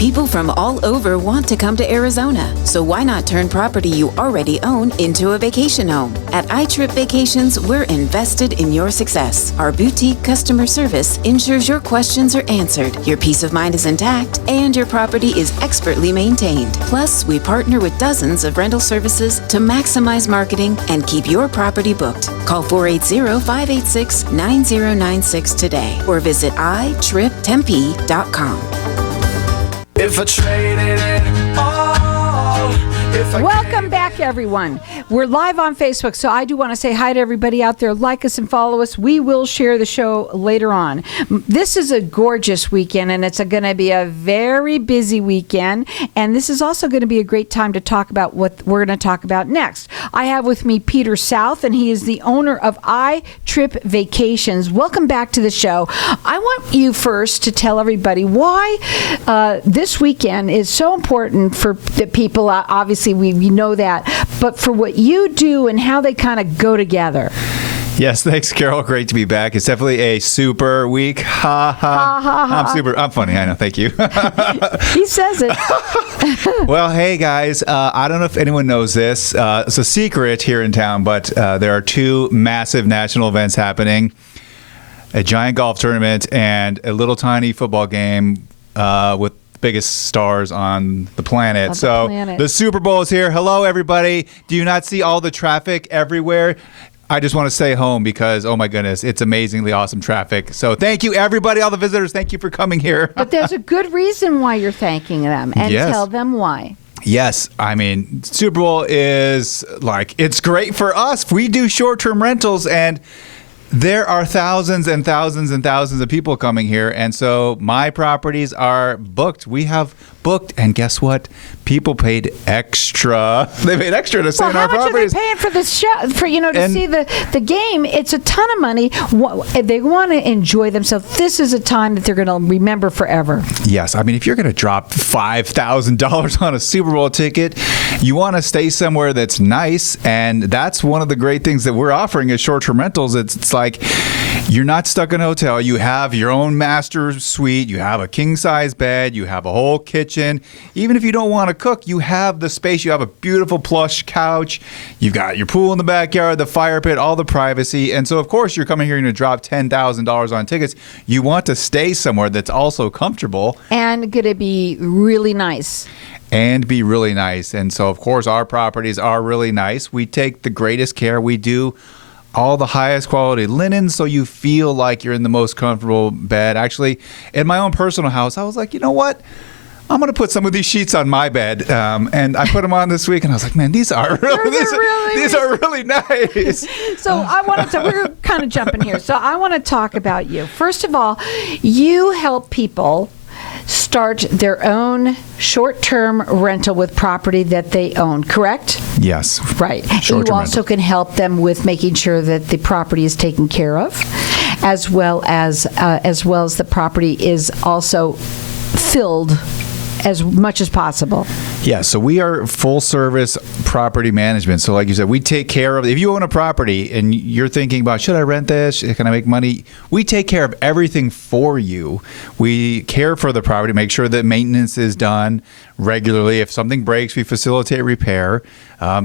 People from all over want to come to Arizona, so why not turn property you already own into a vacation home? At iTrip Vacations, we're invested in your success. Our boutique customer service ensures your questions are answered, your peace of mind is intact, and your property is expertly maintained. Plus, we partner with dozens of rental services to maximize marketing and keep your property booked. Call 480-586-9096 today or visit iTripTempe.com. If I traded it all, Welcome back, everyone. We're live on Facebook, so I do want to say hi to everybody out there. Like us and follow us. We will share the show later on. This is a gorgeous weekend, and it's going to be a very busy weekend. And this is also going to be a great time to talk about what we're going to talk about next. I have with me Peter South, and he is the owner of iTrip Vacations. Welcome back to the show. I want you first to tell everybody why this weekend is so important for the people. Obviously, we know that, but for what you do and how they kind of go together. Yes, thanks, Carol. Great to be back. It's definitely a super week. Ha ha. Ha, ha. I'm funny. I know. Thank you. He says it. Well, hey guys. I don't know if anyone knows this. It's a secret here in town, but there are two massive national events happening: a giant golf tournament and a little tiny football game with biggest stars on the planet. The Super Bowl is here. Hello, everybody. Do you not see all the traffic everywhere? I just want to stay home because, oh my goodness, it's amazingly awesome traffic. So thank you, everybody, all the visitors. Thank you for coming here. But there's a good reason why you're thanking them, and Yes. tell them why. Yes, I mean, Super Bowl is it's great for us. We do short-term rentals, and there are thousands and thousands and thousands of people coming here, and so my properties are booked. We have booked, and guess what? People paid extra. They paid extra to stay in our properties. How much are they paying for this show? To see the game? It's a ton of money. They want to enjoy themselves. This is a time that they're going to remember forever. Yes, I mean, if you're going to drop $5,000 on a Super Bowl ticket, you want to stay somewhere that's nice, and that's one of the great things that we're offering as short-term rentals. It's like you're not stuck in a hotel. You have your own master suite. You have a king-size bed. You have a whole kitchen. Even if you don't want to cook, you have the space. You have a beautiful plush couch. You've got your pool in the backyard, the fire pit, all the privacy. And so, of course, you're coming here and to drop $10,000 on tickets. You want to stay somewhere that's also comfortable. And going to be really nice. And be really nice. And so, of course, our properties are really nice. We take the greatest care. We do all the highest quality linen, so you feel like you're in the most comfortable bed. Actually, in my own personal house, I was like, you know what? I'm going to put some of these sheets on my bed. And I put them on this week, and I was like, man, these are really nice. So we're kind of jumping here. So I want to talk about you. First of all, you help people start their own short-term rental with property that they own, correct? Yes. Right. You also can help them with making sure that the property is taken care of, as well as the property is also filled as much as possible. Yeah, so we are full service property management. So like you said, we take care of, if you own a property and you're thinking about, should I rent this? Can I make money? We take care of everything for you. We care for the property, make sure that maintenance is done regularly. If something breaks, we facilitate repair,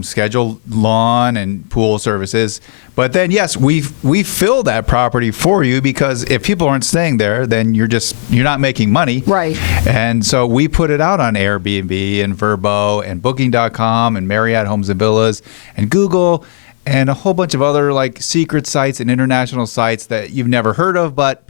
schedule lawn and pool services. But then, yes, we fill that property for you, because if people aren't staying there, then you're not making money. Right. And so we put it out on Airbnb and Vrbo and Booking.com and Marriott Homes and Villas and Google and a whole bunch of other secret sites and international sites that you've never heard of, but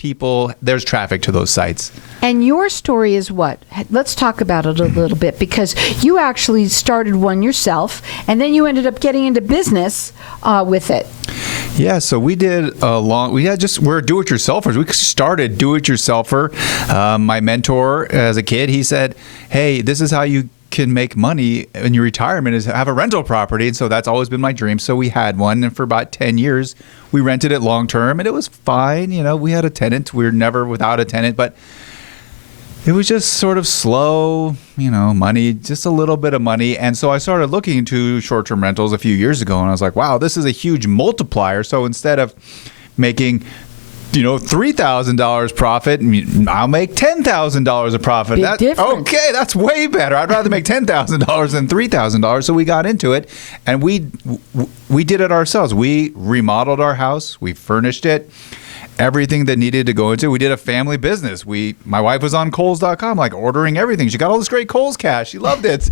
there's traffic to those sites. And your story is what? Let's talk about it a little bit, because you actually started one yourself, and then you ended up getting into business with it. Yeah, so we did we're do-it-yourselfers. We started do-it-yourselfer. My mentor as a kid, he said, hey, this is how you can make money in your retirement, is have a rental property. And so that's always been my dream. So we had one, and for about 10 years, we rented it long term, and it was fine. We had a tenant. We were never without a tenant, but it was just sort of slow, money, just a little bit of money. And so I started looking into short-term rentals a few years ago, and I was like, wow, this is a huge multiplier. So instead of making $3,000 profit, I'll make $10,000 of profit. Big difference. Okay, that's way better. I'd rather make $10,000 than $3,000. So we got into it, and we did it ourselves. We remodeled our house. We furnished it. Everything that needed to go into. We did a family business. My wife was on Kohl's.com, like ordering everything. She got all this great Kohl's cash. She loved it.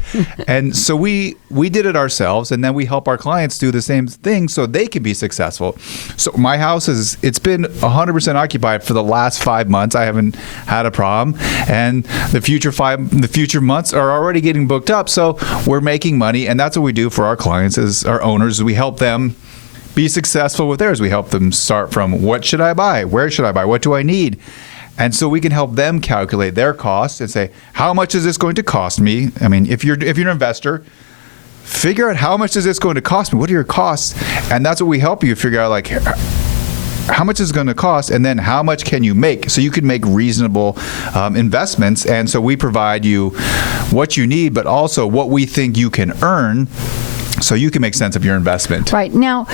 And so we did it ourselves, and then we help our clients do the same thing so they can be successful. So my house it's been 100% occupied for the last 5 months. I haven't had a problem. And the future months are already getting booked up. So we're making money, and that's what we do for our clients as our owners. We help them be successful with theirs. We help them start from what should I buy? Where should I buy? What do I need? And so we can help them calculate their costs and say, how much is this going to cost me? I mean, if you're an investor, figure out how much is this going to cost me? What are your costs? And that's what we help you figure out, like, how much is it going to cost, and then how much can you make, so you can make reasonable investments. And so we provide you what you need, but also what we think you can earn, so you can make sense of your investment. Right. Now,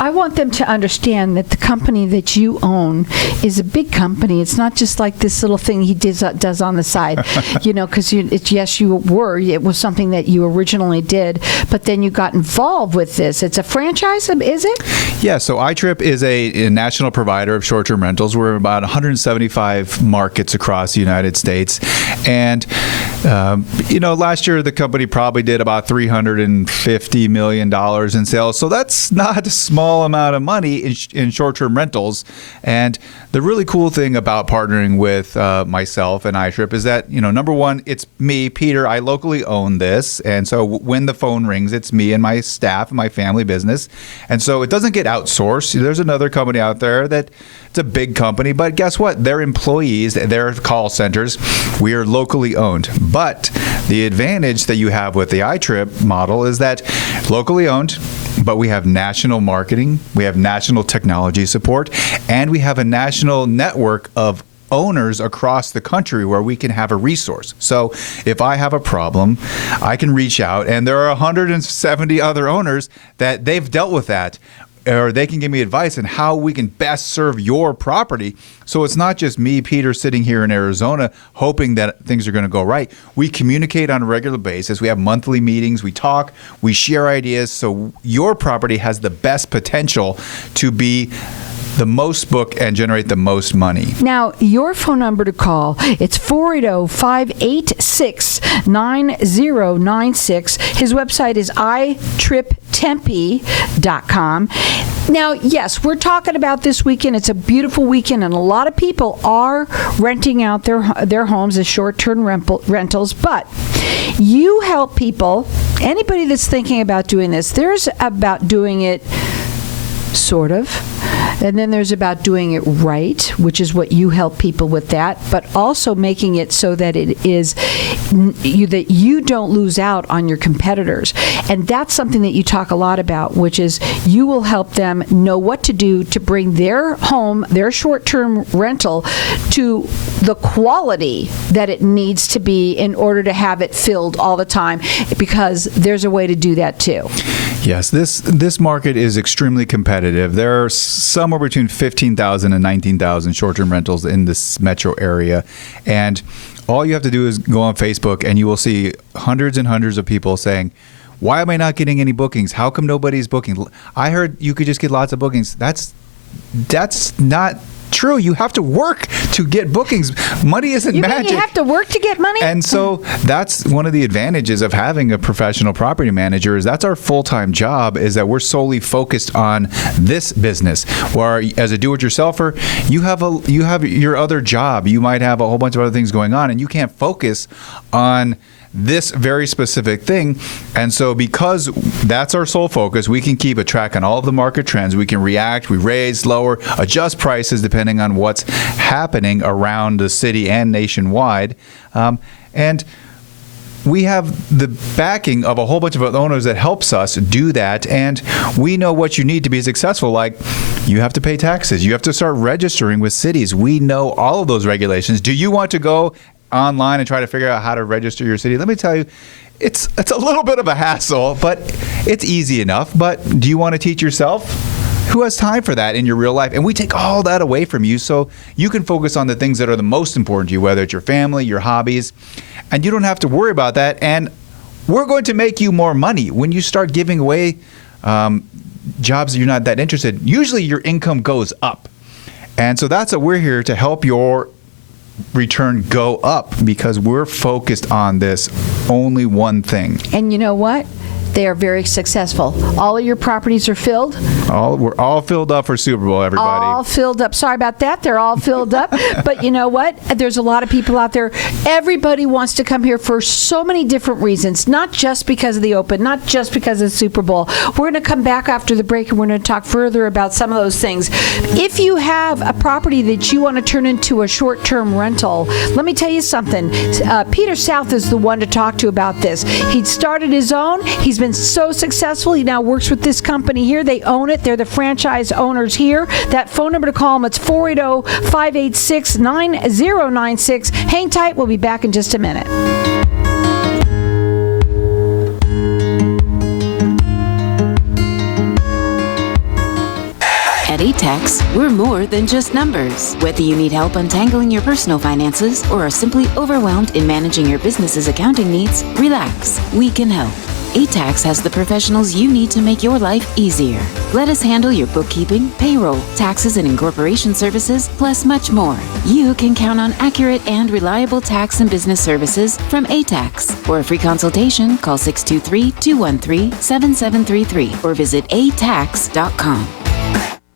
I want them to understand that the company that you own is a big company. It's not just like this little thing he does on the side, because yes, you were. It was something that you originally did, but then you got involved with this. It's a franchise, is it? Yeah. So iTrip is a national provider of short-term rentals. We're in about 175 markets across the United States. And, last year the company probably did about $350 million in sales. So that's not a small amount of money in short-term rentals. And the really cool thing about partnering with myself and iTrip is that, number one, it's me, Peter. I locally own this. And so when the phone rings, it's me and my staff and my family business. And so it doesn't get outsourced. There's another company out there that it's a big company, but guess what? Their employees, their call centers, we are locally owned. But the advantage that you have with the iTrip model is that locally owned, but we have national marketing, we have national technology support, and we have a national network of owners across the country where we can have a resource. So if I have a problem, I can reach out, and there are 170 other owners that they've dealt with that, or they can give me advice on how we can best serve your property. So it's not just me, Peter, sitting here in Arizona hoping that things are going to go right. We communicate on a regular basis. We have monthly meetings. We talk. We share ideas. So your property has the best potential to be the most booked and generate the most money. Now, your phone number to call, it's 480-586-9096. His website is iTripTempe.com. Now, yes, we're talking about this weekend. It's a beautiful weekend, and a lot of people are renting out their homes as short-term rentals, but you help people, anybody that's thinking about doing this, there's about doing it sort of. And then there's about doing it right, which is what you help people with that, but also making it so that it is that you don't lose out on your competitors. And that's something that you talk a lot about, which is you will help them know what to do to bring their home, their short-term rental, to the quality that it needs to be in order to have it filled all the time, because there's a way to do that too. Yes, this market is extremely competitive. There are somewhere between 15,000 and 19,000 short-term rentals in this metro area. And all you have to do is go on Facebook, and you will see hundreds and hundreds of people saying, why am I not getting any bookings? How come nobody's booking? I heard you could just get lots of bookings. That's not true. You have to work to get bookings. Money isn't magic. Mean you have to work to get money? And so that's one of the advantages of having a professional property manager, is that's our full-time job, is that we're solely focused on this business. Where as a do-it-yourselfer, you have your other job. You might have a whole bunch of other things going on, and you can't focus on this very specific thing. And so because that's our sole focus, we can keep a track on all of the market trends. We can react, we raise, lower, adjust prices depending on what's happening around the city and nationwide. And we have the backing of a whole bunch of owners that helps us do that. And we know what you need to be successful. Like, you have to pay taxes. You have to start registering with cities. We know all of those regulations. Do you want to go online and try to figure out how to register your city? Let me tell you, it's a little bit of a hassle, but it's easy enough. But do you want to teach yourself? Who has time for that in your real life? And we take all that away from you so you can focus on the things that are the most important to you, whether it's your family, your hobbies, and you don't have to worry about that. And we're going to make you more money when you start giving away jobs that you're not that interested in. Usually your income goes up. And so that's what we're here to help your return go up, because we're focused on this only one thing. And you know what? They are very successful. All of your properties are filled. We're all filled up for Super Bowl, everybody. All filled up. Sorry about that. They're all filled up. But you know what? There's a lot of people out there. Everybody wants to come here for so many different reasons, not just because of the Open, not just because of the Super Bowl. We're going to come back after the break and we're going to talk further about some of those things. If you have a property that you want to turn into a short-term rental, let me tell you something. Peter South is the one to talk to about this. He started his own. He's been so successful. He now works with this company here. They own it. They're the franchise owners here. That phone number to call them, it's 480-586-9096. Hang tight. We'll be back in just a minute. At ATAX, we're more than just numbers. Whether you need help untangling your personal finances or are simply overwhelmed in managing your business's accounting needs, relax. We can help. ATAX has the professionals you need to make your life easier. Let us handle your bookkeeping, payroll, taxes and incorporation services, plus much more. You can count on accurate and reliable tax and business services from ATAX. For a free consultation, call 623-213-7733 or visit atax.com.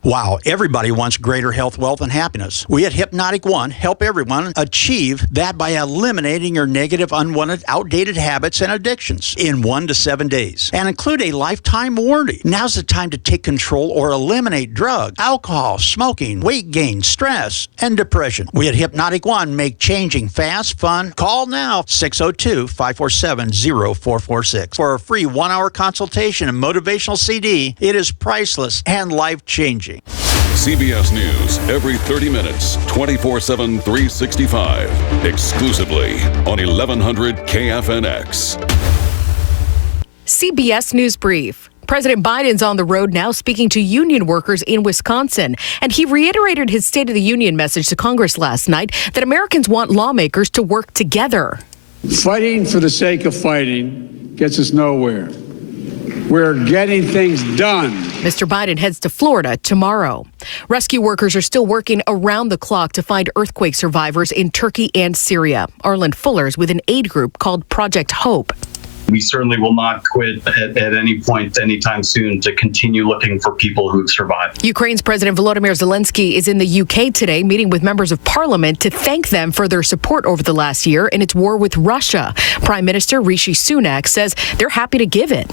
Wow, everybody wants greater health, wealth, and happiness. We at Hypnotic One help everyone achieve that by eliminating your negative, unwanted, outdated habits and addictions in 1 to 7 days and include a lifetime warranty. Now's the time to take control or eliminate drugs, alcohol, smoking, weight gain, stress, and depression. We at Hypnotic One make changing fast, fun. Call now, 602-547-0446 for a free 1-hour consultation and motivational CD. It is priceless and life-changing. CBS News every 30 minutes, 24/7, 365. Exclusively on 1100 KFNX. CBS News Brief. President Biden's on the road now speaking to union workers in Wisconsin, and he reiterated his State of the Union message to Congress last night that Americans want lawmakers to work together. Fighting for the sake of fighting gets us nowhere. We're getting things done. Mr. Biden heads to Florida tomorrow. Rescue workers are still working around the clock to find earthquake survivors in Turkey and Syria. Arlen Fuller's with an aid group called Project Hope. We certainly will not quit at any point anytime soon to continue looking for people who've survived. Ukraine's President Volodymyr Zelensky is in the UK today, meeting with members of parliament to thank them for their support over the last year in its war with Russia. Prime Minister Rishi Sunak says they're happy to give it.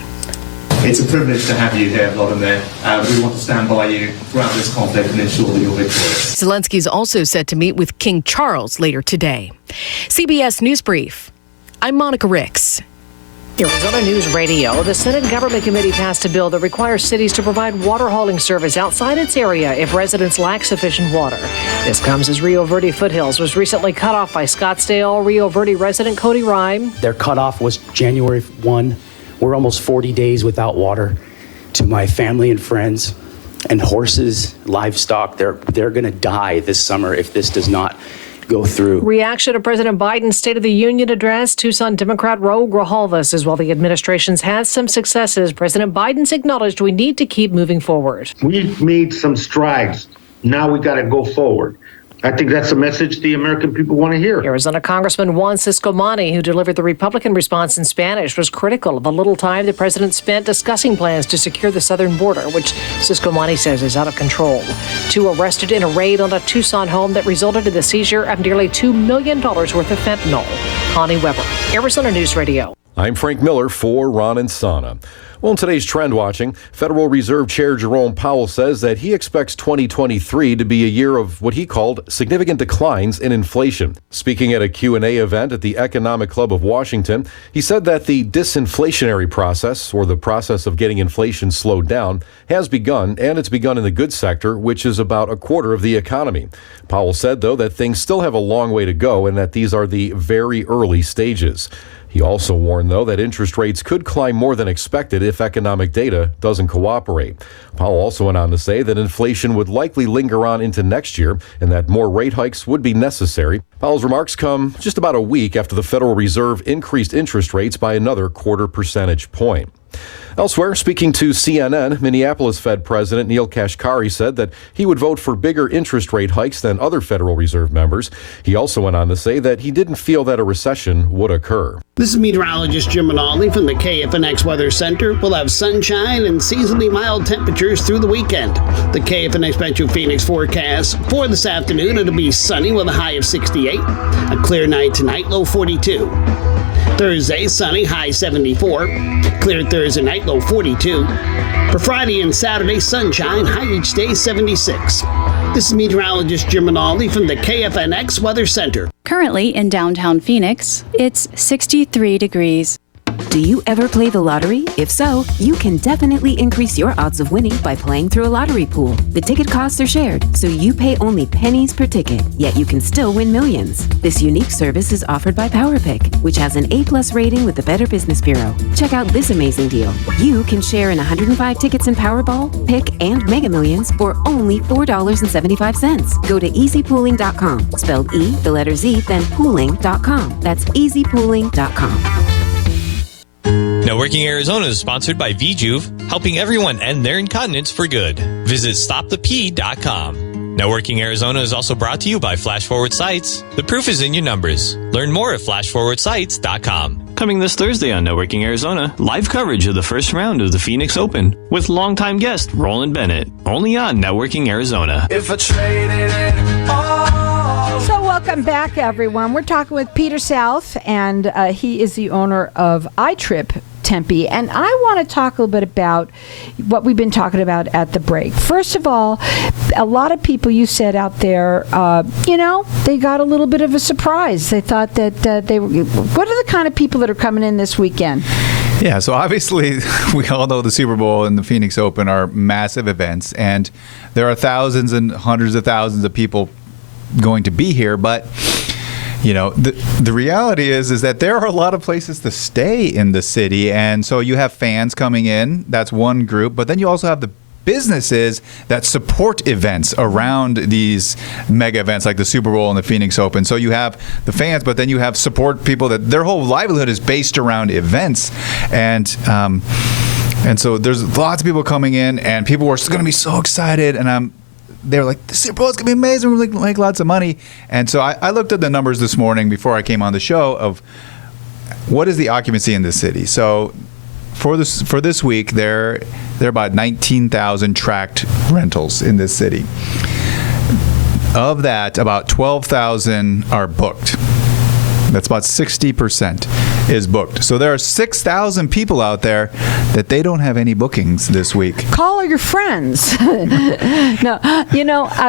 It's a privilege to have you here, Volodymyr. We want to stand by you throughout this conflict and ensure that you're victorious. Zelensky is also set to meet with King Charles later today. CBS News Brief. I'm Monica Ricks. Arizona News Radio. The Senate Government Committee passed a bill that requires cities to provide water hauling service outside its area if residents lack sufficient water. This comes as Rio Verde Foothills was recently cut off by Scottsdale Rio Verde resident Cody Rhyme. Their cutoff was January 1. We're almost 40 days without water. To my family and friends and horses, livestock, they're going to die this summer if this does not go through. Reaction to President Biden's State of the Union address. Tucson Democrat Raul Grijalva says while the administration's had some successes, President Biden's acknowledged we need to keep moving forward. We've made some strides. Now we got to go forward. I think that's a message the American people want to hear. Arizona Congressman Juan Ciscomani, who delivered the Republican response in Spanish, was critical of the little time the president spent discussing plans to secure the southern border, which Ciscomani says is out of control. 2 arrested in a raid on a Tucson home that resulted in the seizure of nearly $2 million worth of fentanyl. Connie Weber, Arizona News Radio. I'm Frank Miller for Ron and Sana. Well, in today's trend watching, Federal Reserve Chair Jerome Powell says that he expects 2023 to be a year of what he called significant declines in inflation. Speaking at a Q&A event at the Economic Club of Washington, he said that the disinflationary process, or the process of getting inflation slowed down, has begun, and it's begun in the goods sector, which is about a quarter of the economy. Powell said, though, that things still have a long way to go and that these are the very early stages. He also warned, though, that interest rates could climb more than expected if economic data doesn't cooperate. Powell also went on to say that inflation would likely linger on into next year and that more rate hikes would be necessary. Powell's remarks come just about a week after the Federal Reserve increased interest rates by another 0.25 percentage point. Elsewhere, speaking to CNN, Minneapolis Fed President Neil Kashkari said that he would vote for bigger interest rate hikes than other Federal Reserve members. He also went on to say that he didn't feel that a recession would occur. This is meteorologist Jim Rinaldi from the KFNX Weather Center. We'll have sunshine and seasonably mild temperatures through the weekend. The KFNX Metro Phoenix forecast for this afternoon, it'll be sunny with a high of 68. A clear night tonight, low 42. Thursday, sunny, high 74. Clear Thursday night, low 42. For Friday and Saturday, sunshine, high each day 76. This is meteorologist Jim Rinaldi from the KFNX Weather Center. Currently in downtown Phoenix, it's 63 degrees. Do you ever play the lottery? If so, you can definitely increase your odds of winning by playing through a lottery pool. The ticket costs are shared, so you pay only pennies per ticket, yet you can still win millions. This unique service is offered by PowerPick, which has an A+ rating with the Better Business Bureau. Check out this amazing deal. You can share in 105 tickets in Powerball, Pick, and Mega Millions for only $4.75. Go to easypooling.com, spelled E, the letter Z, then pooling.com. That's easypooling.com. Networking Arizona is sponsored by VJuve, helping everyone end their incontinence for good. Visit stopthep.com. Networking Arizona is also brought to you by Flash Forward Sites. The proof is in your numbers. Learn more at flashforwardsites.com. Coming this Thursday on Networking Arizona, live coverage of the first round of the Phoenix Open with longtime guest Roland Bennett, only on Networking Arizona. If I traded it all. So welcome back, everyone. We're talking with Peter South, and he is the owner of iTrip Tempe. And I want to talk a little bit about what we've been talking about at the break. First of all, a lot of people you said out there, they got a little bit of a surprise. They thought that they were. What are the kind of people that are coming in this weekend? Yeah, so obviously we all know the Super Bowl and the Phoenix Open are massive events, and there are thousands and hundreds of thousands of people going to be here, but the reality is that there are a lot of places to stay in the city, and so you have fans coming in. That's one group, but then you also have the businesses that support events around these mega events like the Super Bowl and the Phoenix Open. So you have the fans, but then you have support people that their whole livelihood is based around events, and so there's lots of people coming in, and people are going to be so excited, and they were like, the Super Bowl is going to be amazing. We're going to make lots of money. And so I looked at the numbers this morning before I came on the show of what is the occupancy in the city. So for this week, there are about 19,000 tracked rentals in this city. Of that, about 12,000 are booked. That's about 60% is booked. So there are 6,000 people out there that they don't have any bookings this week. Call all your friends. No,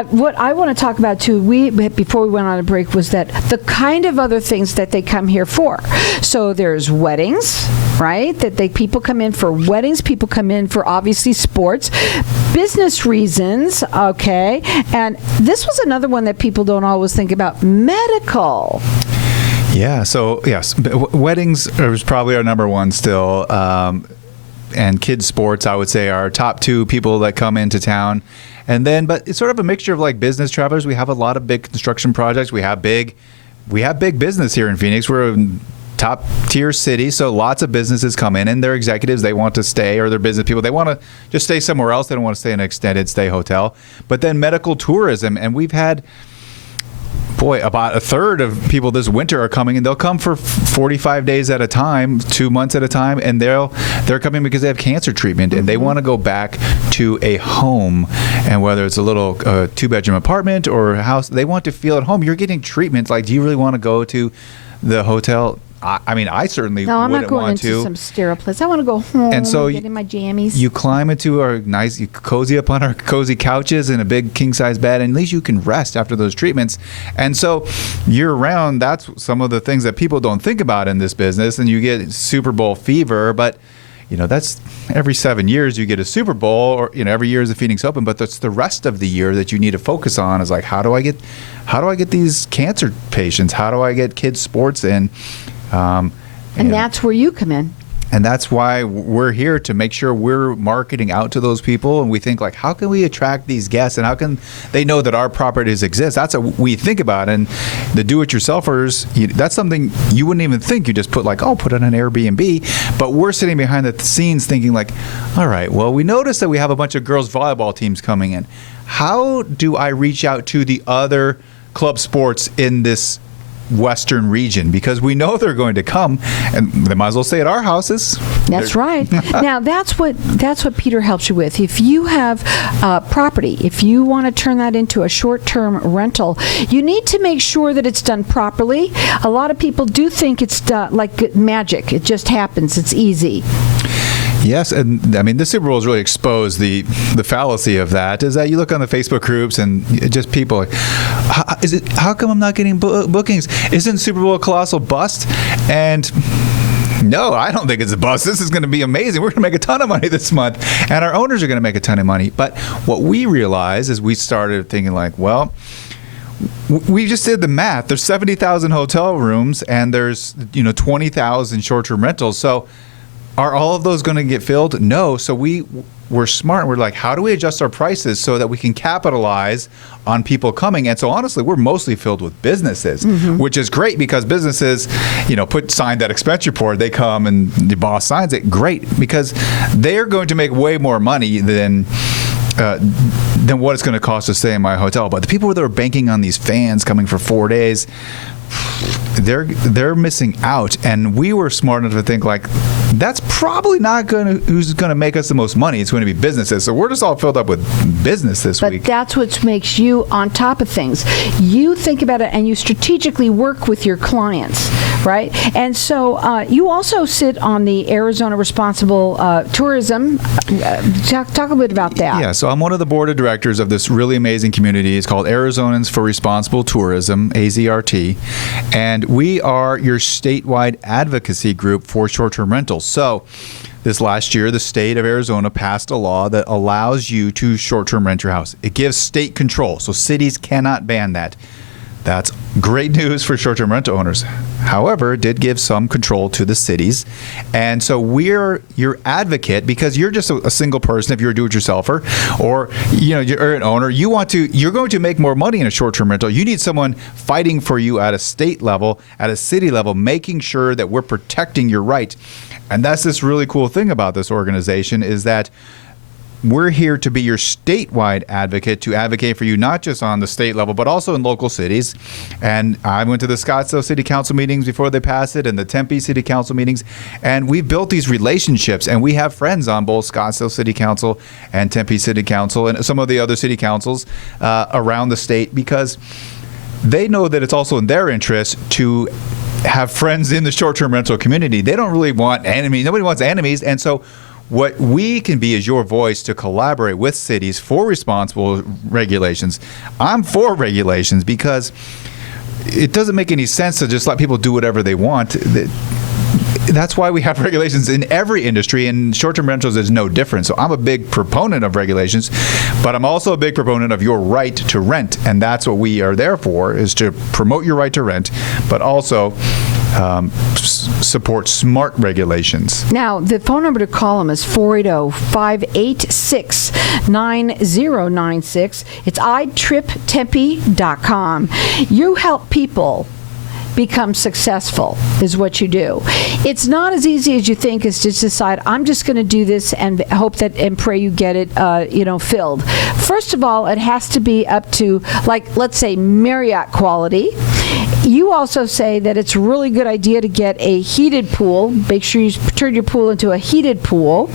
what I want to talk about too, before we went on a break, was that the kind of other things that they come here for. So there's weddings, right? People come in for weddings. People come in for obviously sports, business reasons. Okay, and this was another one that people don't always think about: medical. Yeah, so yes, weddings is probably our number one still, and kids sports I would say are our top two people that come into town, and then but it's sort of a mixture of like business travelers. We have a lot of big construction projects. We have big business here in Phoenix. We're a top tier city, so lots of businesses come in, and their executives, they want to stay, or their business people, they want to just stay somewhere else. They don't want to stay in an extended stay hotel. But then medical tourism, and we've had. About a third of people this winter are coming, and they'll come for 45 days at a time, 2 months at a time, and they're coming because they have cancer treatment, and they want to go back to a home, and whether it's a little 2-bedroom apartment or a house, they want to feel at home. You're getting treatment. Like, do you really want to go to the hotel? I mean, I certainly wouldn't want to. No, I'm not going into some sterile place. I want to go home and get in my jammies. You climb into our you cozy up on our cozy couches in a big king-size bed, and at least you can rest after those treatments. And so year-round, that's some of the things that people don't think about in this business, and you get Super Bowl fever, but that's every 7 years you get a Super Bowl, or every year is the Phoenix Open, but that's the rest of the year that you need to focus on is like, how do I get these cancer patients? How do I get kids sports in? And that's where you come in. And that's why we're here to make sure we're marketing out to those people. And we think, like, how can we attract these guests and how can they know that our properties exist? That's what we think about. And the do-it-yourselfers, that's something you wouldn't even think. You just put like, oh, put it on an Airbnb. But we're sitting behind the scenes thinking like, all right, well, we noticed that we have a bunch of girls volleyball teams coming in. How do I reach out to the other club sports in this Western region, because we know they're going to come and they might as well stay at our houses. That's right. Now that's what Peter helps you with. If you have property, if you want to turn that into a short-term rental, you need to make sure that it's done properly. A lot of people do think it's like magic. It just happens. It's easy. Yes, and I mean the Super Bowl has really exposed the fallacy of that. Is that you look on the Facebook groups and just people like, how come I'm not getting bookings? Isn't Super Bowl a colossal bust? And no, I don't think it's a bust. This is going to be amazing. We're going to make a ton of money this month, and our owners are going to make a ton of money. But what we realized is we started thinking like, well, we just did the math. There's 70,000 hotel rooms, and there's 20,000 short-term rentals. So are all of those going to get filled? No. So we're smart. We're like, how do we adjust our prices so that we can capitalize on people coming? And so honestly, we're mostly filled with businesses, which is great because businesses, sign that expense report. They come and the boss signs it. Great, because they're going to make way more money than what it's going to cost to stay in my hotel. But the people that are banking on these fans coming for 4 days, they're missing out. And we were smart enough to think like, that's probably not who's going to make us the most money. It's going to be businesses. So we're just all filled up with business this week. But that's what makes you on top of things. You think about it and you strategically work with your clients, right? And so you also sit on the Arizona Responsible Tourism. Talk a bit about that. Yeah, so I'm one of the board of directors of this really amazing community. It's called Arizonans for Responsible Tourism, AZRT. And we are your statewide advocacy group for short-term rentals. So this last year, the state of Arizona passed a law that allows you to short-term rent your house. It gives state control, so cities cannot ban that. That's great news for short-term rental owners. However, it did give some control to the cities. And so we're your advocate because you're just a single person if you're a do-it-yourselfer or you're an owner. You're going to make more money in a short-term rental. You need someone fighting for you at a state level, at a city level, making sure that we're protecting your right. And that's this really cool thing about this organization is that we're here to be your statewide advocate, to advocate for you not just on the state level, but also in local cities. And I went to the Scottsdale City Council meetings before they passed it and the Tempe City Council meetings. And we've built these relationships, and we have friends on both Scottsdale City Council and Tempe City Council and some of the other city councils around the state because they know that it's also in their interest to have friends in the short-term rental community. They don't really want enemies. Nobody wants enemies. And so what we can be is your voice to collaborate with cities for responsible regulations. I'm for regulations because it doesn't make any sense to just let people do whatever they want. That's why we have regulations in every industry, and short-term rentals is no different. So I'm a big proponent of regulations, but I'm also a big proponent of your right to rent, and that's what we are there for, is to promote your right to rent, but also support smart regulations. Now, the phone number to call them is 480-586-9096. It's iTripTempe.com. You help people become successful is what you do. It's not as easy as you think as to decide, I'm just going to do this and hope that and pray you get it filled. First of all, it has to be up to, like, let's say Marriott quality. You also say that it's a really good idea to get a heated pool. Make sure you turn your pool into a heated pool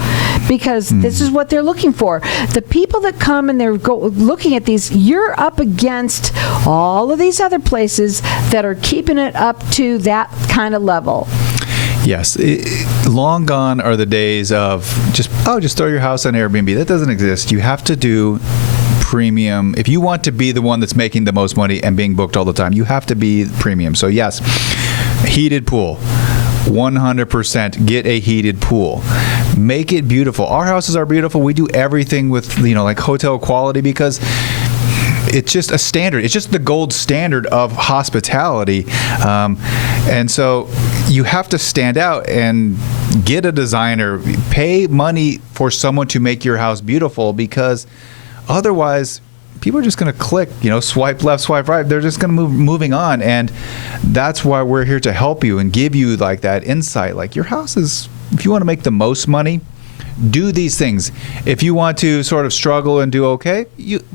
because this is what they're looking for. The people that come and they're looking at these, you're up against all of these other places that are keeping it up to that kind of level. Yes. Long gone are the days of just throw your house on Airbnb. That doesn't exist. You have to do premium. If you want to be the one that's making the most money and being booked all the time, you have to be premium. So yes, heated pool. 100% get a heated pool. Make it beautiful. Our houses are beautiful. We do everything with, like hotel quality because it's just a standard. It's just the gold standard of hospitality. And so you have to stand out and get a designer, pay money for someone to make your house beautiful, because otherwise people are just going to click, swipe left, swipe right. They're just going to moving on. And that's why we're here to help you and give you like that insight. Like, your house is, if you want to make the most money, do these things. If you want to sort of struggle and do okay,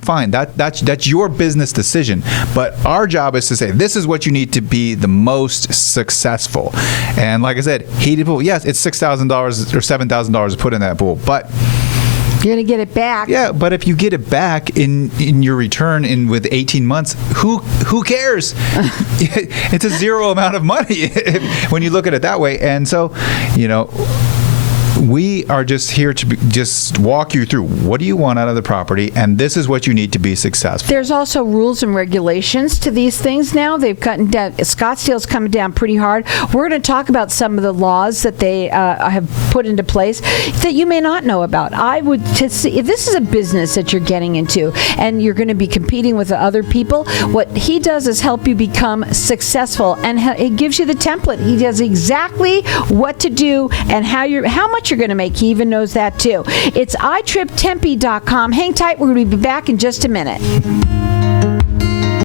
fine. That's your business decision. But our job is to say, this is what you need to be the most successful. And like I said, heated pool, yes, it's $6,000 or $7,000 to put in that pool, but you're going to get it back. Yeah, but if you get it back in your return with 18 months, who cares? It's a zero amount of money when you look at it that way. And so, we are just here to just walk you through what do you want out of the property, and this is what you need to be successful. There's also rules and regulations to these things now. They've cut down. Scottsdale's coming down pretty hard. We're going to talk about some of the laws that they have put into place that you may not know about. If this is a business that you're getting into and you're going to be competing with other people, what he does is help you become successful, and he gives you the template. He does exactly what to do and how much you're going to make. He even knows that too. It's iTripTempe.com. Hang tight. We're going to be back in just a minute.